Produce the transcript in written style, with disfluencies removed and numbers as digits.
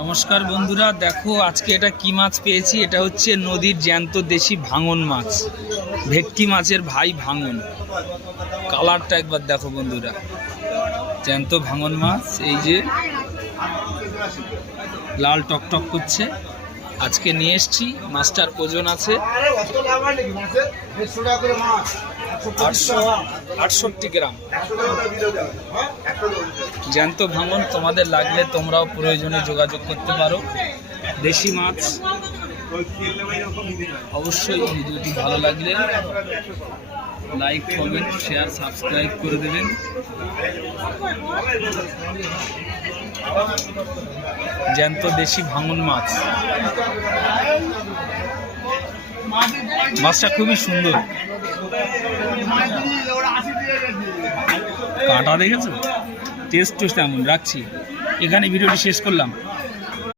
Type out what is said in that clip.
নমস্কার বন্ধুরা, দেখো আজকে এটা কি মাছ পেয়েছি। এটা হচ্ছে নদীর জ্যান্ত দেশি ভাঙন মাছ, ভেটকি মাছের ভাই ভাঙন। কালারটা একবার দেখো বন্ধুরা, জ্যান্ত ভাঙন মাছ, এই যে লাল টকটক করছে। আজকে নিয়ে এসছি, মাছটার ওজন আছে 68 গ্রাম। জ্যান্ত ভাঙন তোমাদের লাগলে তোমরাও প্রয়োজনে যোগাযোগ করতে পারো। দেশি মাছ। অবশ্যই ভিডিওটি ভালো লাগলে লাইক, কমেন্ট, শেয়ার, সাবস্ক্রাইব করে দেবেন। জ্যান্ত দেশি ভাঙন মাছ। মাছটা খুবই সুন্দর, কাঁটা দেখেছো, টেস্ট এমন। রাখছি, এখানে ভিডিওটি শেষ করলাম।